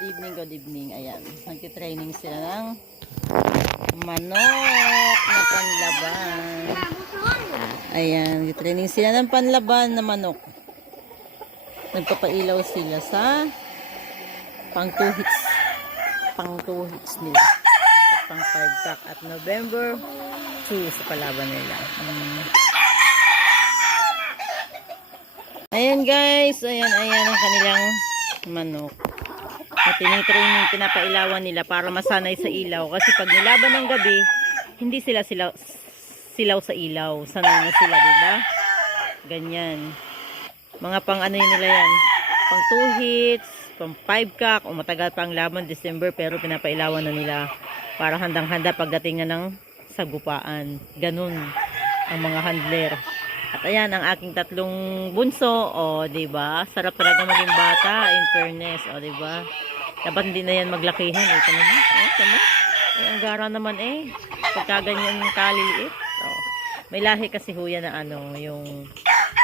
good evening, good evening. Ayan, nagtitraining sila ng manok na panlaban. Ayan, nagtitraining sila ng panlaban na manok. Nagpapailaw sila sa pang 2 hits. Pang 2 hits nila. At pang 5 pack at November 2 sa palaban nila. Ayan guys, ayan ang kanilang manok. At tinitraining, pinapailawan nila para masanay sa ilaw. Kasi pag nilaban ng gabi, hindi sila silaw sa ilaw. Sanay na sila, diba? Ganyan. Mga pang ano yun nila yan. Pang 2 hits, pang 5 cock, o matagal pa ang laban, December, pero pinapailawan na nila para handang-handa pagdating na ng sagupaan. Ganun ang mga handler. At ayan ang aking tatlong bunso, o diba? Sarap talaga maging bata, in fairness, o diba? Dapat hindi na yan maglakihan, eh. Tama mo? Tama? Ay, ang gara naman eh. Pagka ganyan kaliliit. O, may lahi kasi huya na ano, yung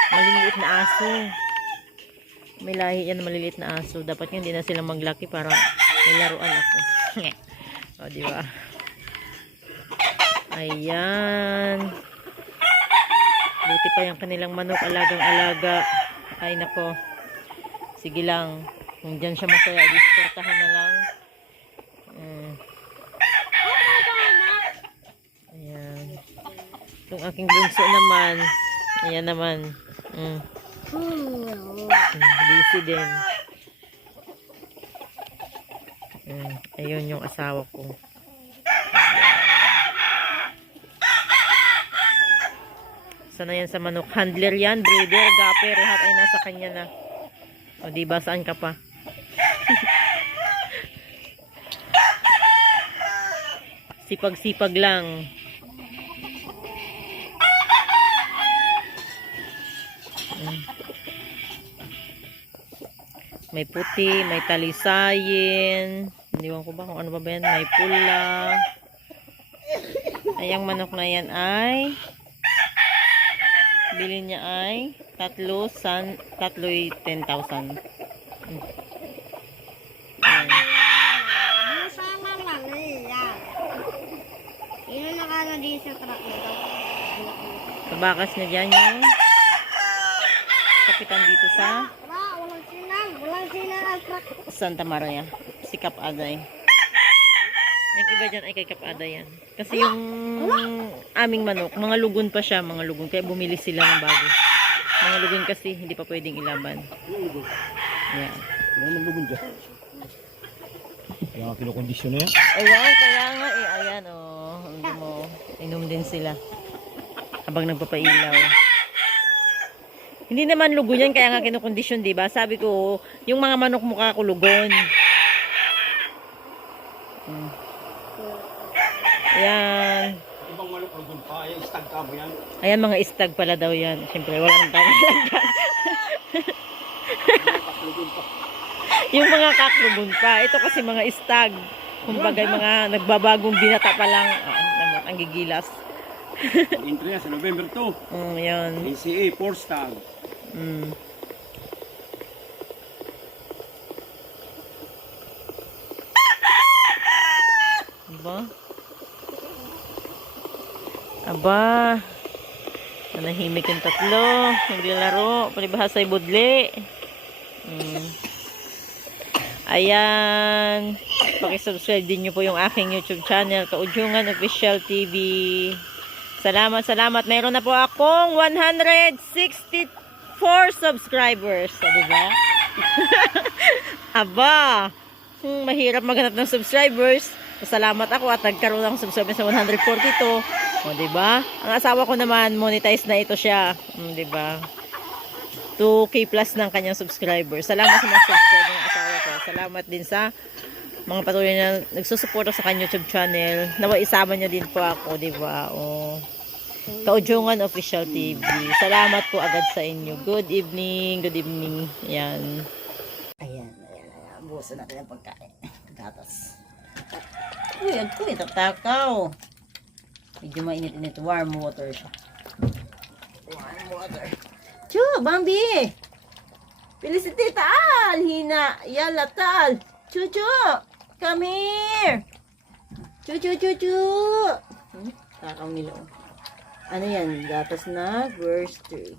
maliliit na aso. May lahi yan na maliliit na aso. Dapat hindi na sila maglaki para may laruan ako. O diba? Ayan. Buti pa yung kanilang manok, alagang-alaga. Ay nako. Sige lang. Kung dyan siya masaya, disportahan na lang. Ayan. Itong aking bunso naman. Ayan naman. Busy din. Ayun yung asawa ko. Sana yan sa manok. Handler yan, breeder, gapper, lahat ay nasa kanya na. O diba, saan ka pa? Sipag-sipag lang. May puti, may talisayin. Hindi ko ba kung ano ba yan. May pula. Ayang manok na yan ay bili niya ay 3'y 10,000. Sama lang yan. Yun nakano din sa truck nito. Tabakas na dyan yung kapitan dito sa Walang sinang ang truck. Santa Maria. Si Kap Aday. Yung iba dyan ay kay Kap Aday yan. Kasi yung aming manok, mga lugon pa siya, mga lugon. Kaya bumili sila ng bago. Mga lugon kasi, hindi pa pwedeng ilaban. Yan. Wala naman lugon dyan. Kaya nga kinokondisyon na yan. Ayan, kaya nga eh. Ayan o. Hindi mo, inom din sila. Habang nagpapailaw. Hindi naman lugon yan, kaya nga kinokondisyon, diba? Sabi ko, yung mga manok mukha ko lugon. Ayan. Ibang manok lugon pa, yung stag ka mo yan. Ayan, mga istag pala daw yan. Siyempre, wala nang tama lang. Yung mga kaklugon pa. Ito kasi mga istag. Kumbaga, mga nagbabagong binata pa lang. Ang gigilas. Entry na sa November 2. Yan. ACA, 4 stag. Diba? Aba. Nanahimik yung tatlo. Naglalaro. Palibahasay budli. Ayan. Pakisubscribe din nyo po yung aking YouTube channel, Kaudyungan Official TV. Salamat. Meron na po akong 164 subscribers. So, diba? Aba. Mahirap maghanap ng subscribers. Salamat ako at nagkaroon ng subscribers sa 142. O, diba? Ang asawa ko naman, monetize na ito siya. Diba? 2K plus ng kanyang subscribers. Salamat sa mga subscribers ng asawa ko. Salamat din sa mga patuloy na nagsusuporta sa kanyang YouTube channel. Nawa isama niyo din po ako, diba? O, Kaudyungan Official TV. Salamat po agad sa inyo. Good evening. Ayan. Ayan. Buso natin ang pagkain. Gatas. Uy, tatakaw. Medyo mainit-init. Warm water siya. Warm water. Chu, Bambi! Felicity, taal! Hina! Yala, taal! Chuchu! Come here! Chuchu! Takaw nila. Oh. Ano yan? Gatas na verse 3.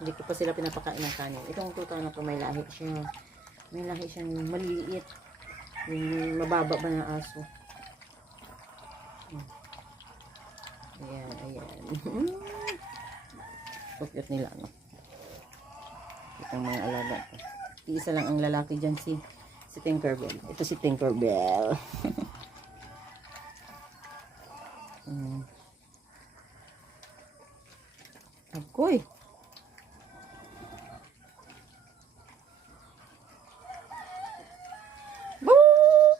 Hindi ko pa sila pinapakain ng kanin. Itong tuta na to may lahi siya. May lahi siyang maliliit. Yung mababa ba na aso. Ayan. So cute nila, no? Itong mga alaga. Iisa lang ang lalaki dyan, si Tinkerbell. Ito si Tinkerbell. Akoy. Boop!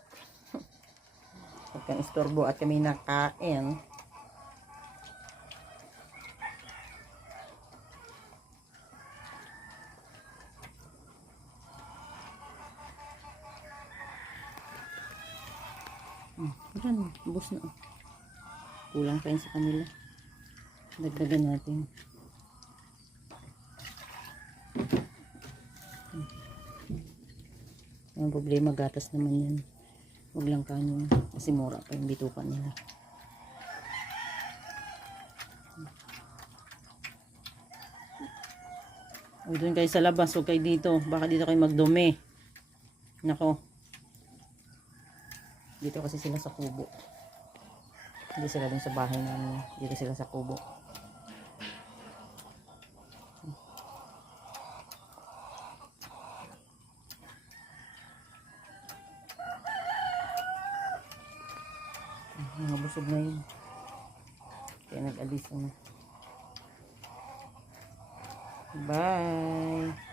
Huwag kang istorbo at kami nakain. Yan, ubos na. Kulang pa yun sa kanila. Dagdagan natin. Ang problema, gatas naman yan. Huwag lang kanin. Kasi mura pa yung bitukan nila. Huwag doon kayo sa labas. Huwag kayo dito. Baka dito kayo magdumi. Nako. Dito kasi sila sa kubo. Hindi sila dun sa bahay namin. Dito sila sa kubo. Mga busog na yun. Kaya nag-alis na. Bye!